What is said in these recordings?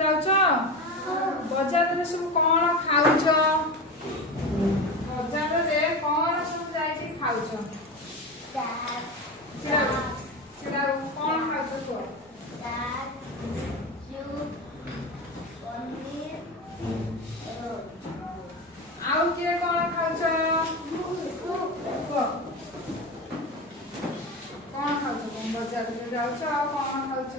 जाउछ बाजार रे सब कोन खाउछ बाजार रे कोन सब जाई के खाउछ चिड़ा कोन खाउछ तो दाल जूस पनीर आउ के कोन खाउछ कोन खाउछ बाजार रे जाउछ कोन खाउछ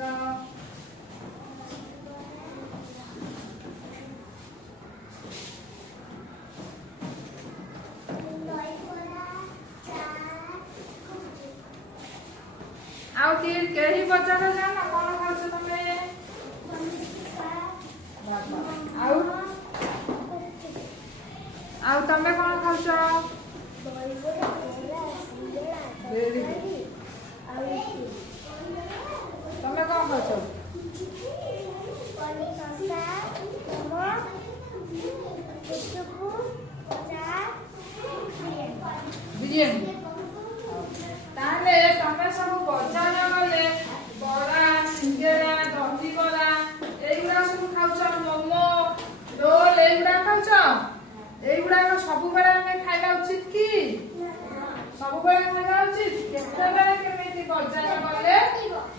आउ के केही बजार जाना कोन खाउछ तमे आउ आउ तमे कोन खाउछ वेरी गुड तमे कोन खाउछ बिरियानी ताले तमे सब बजार गले बड़ा सिंगेरा दही बड़ा एइगुड़ा सब खाउछ मोमो रोल एइगुड़ा खाउछ एइगुड़ा सब बेला हमें खाइबा उचित की सब बेला खाइबा उचित केते बेला केमिति बजार गले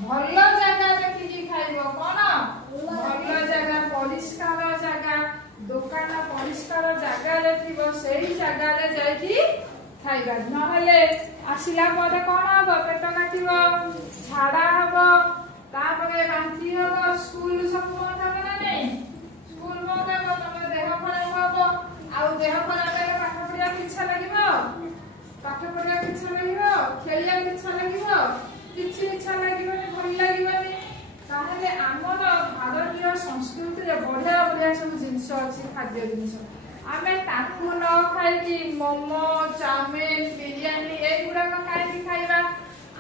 भलो जगह देखि की खाइबो कोन भलो जगह परिष्कार जगह दुकान परिष्कार जगह रे थिबो सेही जगह रे जाई की खाइबा नहले आसिला परे कोन हबो पेट काटिबो झाड़ा हबो तापरे बांती हबो स्कूल सब बंद हबो ना नै स्कूल बंद हबो तमे देह खराब हबो आउ देह खराब हेले पाठ पढिया इच्छा लागिबो पाठ पढिया इच्छा लागिबो खेलिया इच्छा लागिबो किछि इच्छा लागिबोनी भल लागिबोनी ताहेले हमर भारतीय संस्कृति रे बढ़िया बढ़िया सब जिंस अछि खाद्य जिंस आमे ताकू न खाइ कि मोमो चाउमिन बिरयानी एगुड़ा को खाइ कि खाइबा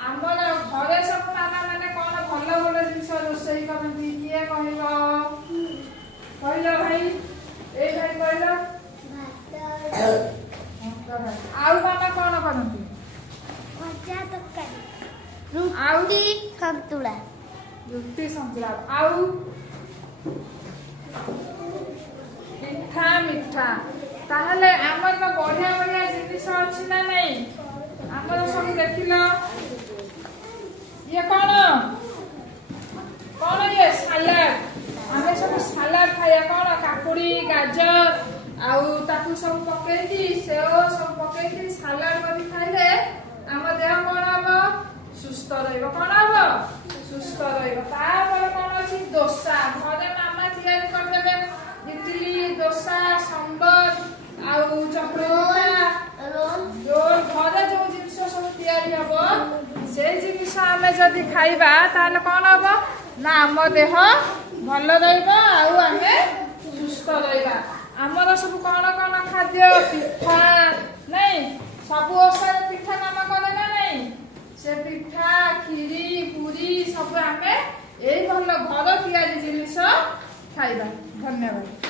हमर घरे सब मामा माने कोन भलो भलो जिंस रोसई करंती किए कहइबो कहलो भाई ए भाई कहलो आउ मामा कोन करंती भजा तरकारी रुटी सन्तुला रुटी सन्तुला आउ मिठा मिठा ताहले हमर तो बढ़िया बढ़िया जिनिस अछि ना नै हमर सब देखिलो ये कोन ये सलाद हमें सब सलाद खाया कोन काकुड़ी गाजर आउ ताकू सब पके की सेओ सब पके की सलाद करी खाइले हम देह कोन हबो सुस्त रहइबो कोन हबो सुस्त रहइबो तापर कोन अछि डोसा घरे मामा तयारी कर देबे इडली डोसा सांबर आउ चकलेट रोल घरे जो जिनिस सब तयारी हबो से जिनिस हमें जदी खाइबा ताले कोन हबो ना हम देह भलो रहइबो आउ हमें सुस्त रहइबा हमर सब कोन कोन खाद्य पिठा नै सब ओसा पिठा नाम करे ना नै से पिठा खीरी पूरी सब हमें एई भलो घर तयारी जिनिस खाइबा धन्यवाद।